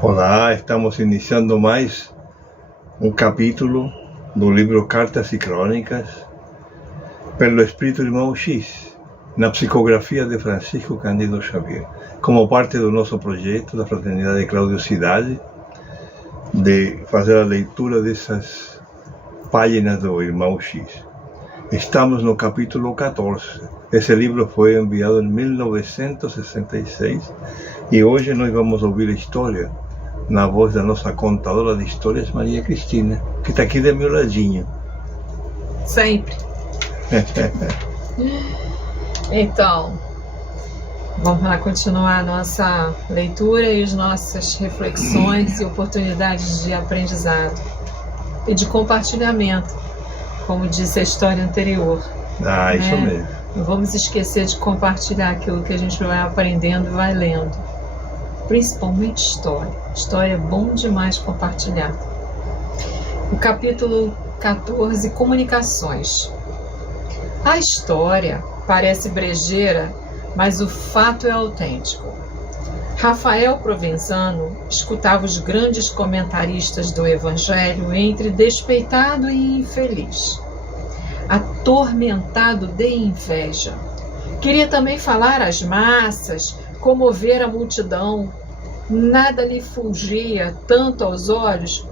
Olá, estamos iniciando mais um capítulo do livro Cartas e Crônicas, pelo Espírito Irmão X, na psicografia de Francisco Cândido Xavier, como parte do nosso projeto da Fraternidade Cláudio Cidade, de fazer a leitura dessas páginas do Irmão X. Estamos no capítulo 14. Esse livro foi enviado em 1966 e hoje nós vamos ouvir a história na voz da nossa contadora de histórias, Maria Cristina, que está aqui do meu ladinho. Sempre. Então, vamos lá continuar a nossa leitura e as nossas reflexões e oportunidades de aprendizado e de compartilhamento, como disse a história anterior. Isso mesmo. Não vamos esquecer de compartilhar aquilo que a gente vai aprendendo e vai lendo. Principalmente história. História é bom demais compartilhar. O capítulo 14, Comunicações. A história parece brejeira, mas o fato é autêntico. Rafael Provenzano escutava os grandes comentaristas do Evangelho entre despeitado e infeliz, atormentado de inveja. Queria também falar às massas, comover a multidão. Nada lhe fugia tanto aos olhos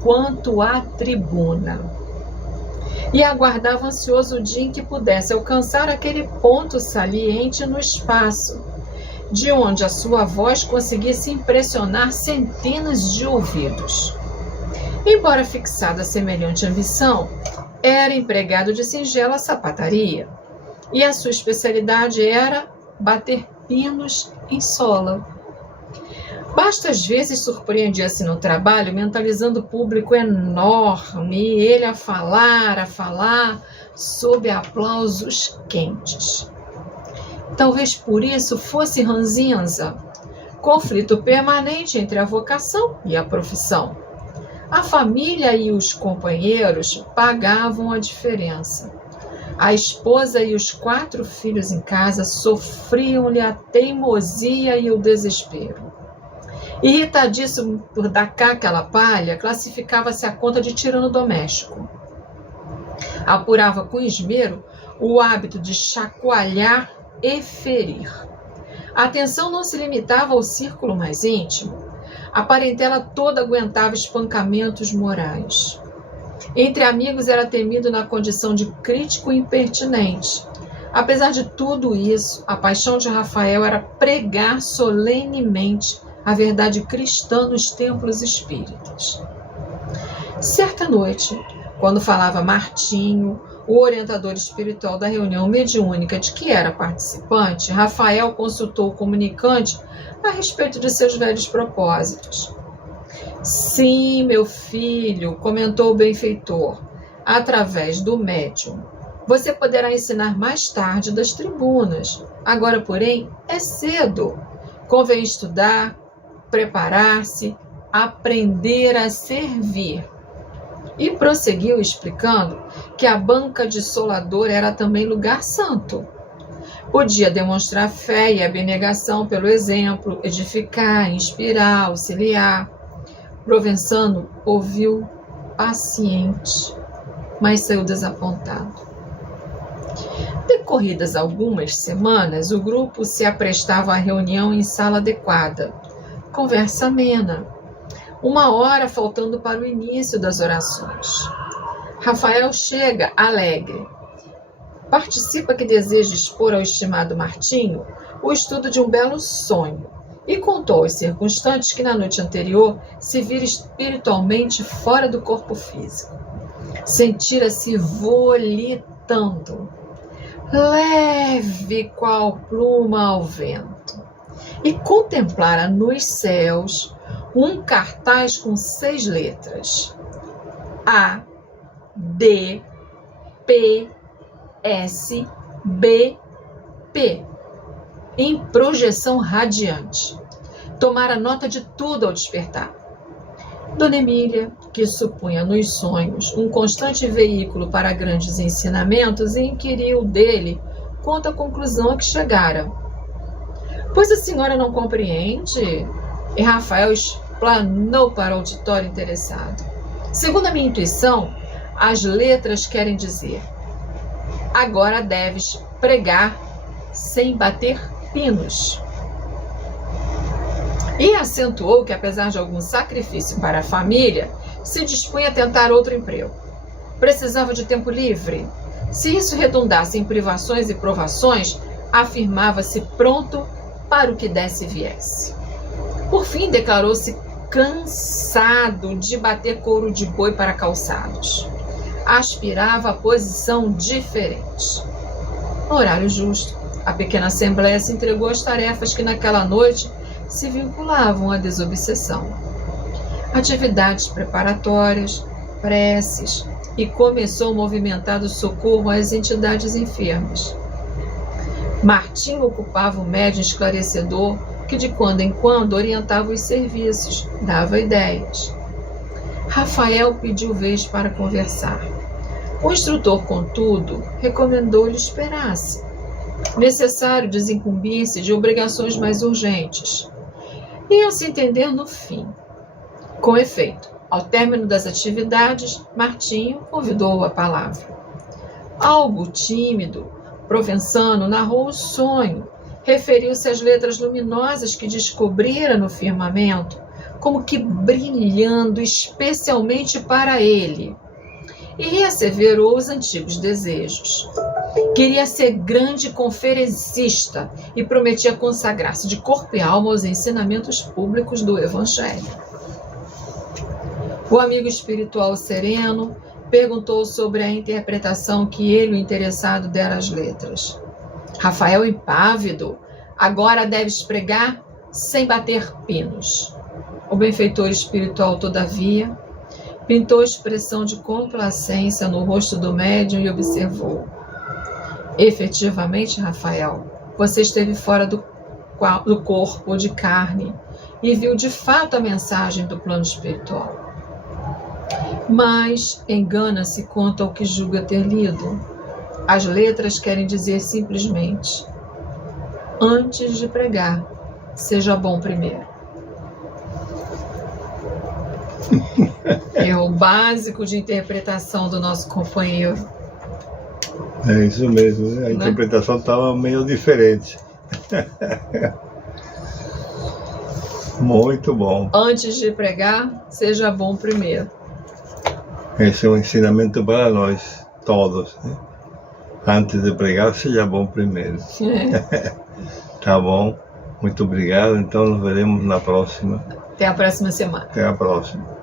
quanto a tribuna. E aguardava ansioso o dia em que pudesse alcançar aquele ponto saliente no espaço, de onde a sua voz conseguisse impressionar centenas de ouvidos. Embora fixado a semelhante ambição, era empregado de singela sapataria, e a sua especialidade era bater pinos em sola. Basta às vezes surpreendia-se no trabalho, mentalizando o público enorme, e ele a falar, sob aplausos quentes. Talvez por isso fosse ranzinza, conflito permanente entre a vocação e a profissão. A família e os companheiros pagavam a diferença. A esposa e os 4 filhos em casa sofriam-lhe a teimosia e o desespero. Irritadíssimo por dar cá aquela palha, classificava-se a conta de tirano doméstico. Apurava com esmero o hábito de chacoalhar e ferir. A atenção não se limitava ao círculo mais íntimo. A parentela toda aguentava espancamentos morais. Entre amigos era temido na condição de crítico impertinente. Apesar de tudo isso, a paixão de Rafael era pregar solenemente a verdade cristã nos templos espíritas. Certa noite, quando falava Martinho, o orientador espiritual da reunião mediúnica de que era participante, Rafael consultou o comunicante a respeito de seus velhos propósitos. Sim, meu filho, comentou o benfeitor, através do médium. Você poderá ensinar mais tarde das tribunas. Agora, porém, é cedo. Convém estudar, preparar-se, aprender a servir. E prosseguiu explicando que a banca de solador era também lugar santo. Podia demonstrar fé e abnegação pelo exemplo, edificar, inspirar, auxiliar. Provenzano ouviu paciente, mas saiu desapontado. Decorridas algumas semanas, o grupo se aprestava à reunião em sala adequada. Conversa amena. 1 hora faltando para o início das orações. Rafael chega alegre. Participa que deseja expor ao estimado Martinho o estudo de um belo sonho e contou aos circunstantes que na noite anterior se vira espiritualmente fora do corpo físico. Sentira-se volitando, leve qual pluma ao vento, e contemplara nos céus um cartaz com 6 letras: A, D, P, S, B, P, em projeção radiante. Tomara nota de tudo ao despertar. Dona Emília, que supunha nos sonhos um constante veículo para grandes ensinamentos, inquiriu dele quanto à conclusão a que chegara. Pois a senhora não compreende? E Rafael planou para o auditório interessado. Segundo a minha intuição, as letras querem dizer: agora deves pregar sem bater pinos. E acentuou que, apesar de algum sacrifício para a família, se dispunha a tentar outro emprego. Precisava de tempo livre. Se isso redundasse em privações e provações, afirmava-se pronto para o que desse e viesse. Por fim, declarou-se cansado de bater couro de boi para calçados. Aspirava a posição diferente. No horário justo, a pequena assembleia se entregou às tarefas que naquela noite se vinculavam à desobsessão. Atividades preparatórias, preces, e começou o movimentado socorro às entidades enfermas. Martim ocupava o médium esclarecedor que de quando em quando orientava os serviços, dava ideias. Rafael pediu vez para conversar. O instrutor, contudo, recomendou-lhe esperasse. Necessário desincumbir-se de obrigações mais urgentes. Iam se entender no fim. Com efeito, ao término das atividades, Martinho convidou-o à palavra. Algo tímido, Provenzano narrou o sonho, referiu-se às letras luminosas que descobrira no firmamento, como que brilhando especialmente para ele, e reasseverou os antigos desejos. Queria ser grande conferencista e prometia consagrar-se de corpo e alma aos ensinamentos públicos do Evangelho. O amigo espiritual sereno perguntou sobre a interpretação que ele, o interessado, dera às letras. Rafael, impávido: agora deves pregar sem bater pinos. O benfeitor espiritual, todavia, pintou expressão de complacência no rosto do médium e observou: efetivamente, Rafael, você esteve fora do corpo de carne e viu de fato a mensagem do plano espiritual. Mas engana-se quanto ao que julga ter lido. As letras querem dizer simplesmente: antes de pregar, seja bom primeiro. É o básico de interpretação do nosso companheiro. É isso mesmo, né? A interpretação estava meio diferente. Muito bom. Antes de pregar, seja bom primeiro. Esse é um ensinamento para nós, todos, né? Antes de pregar, seja bom primeiro. Tá bom? Muito obrigado. Então, nos veremos na próxima. Até a próxima semana. Até a próxima.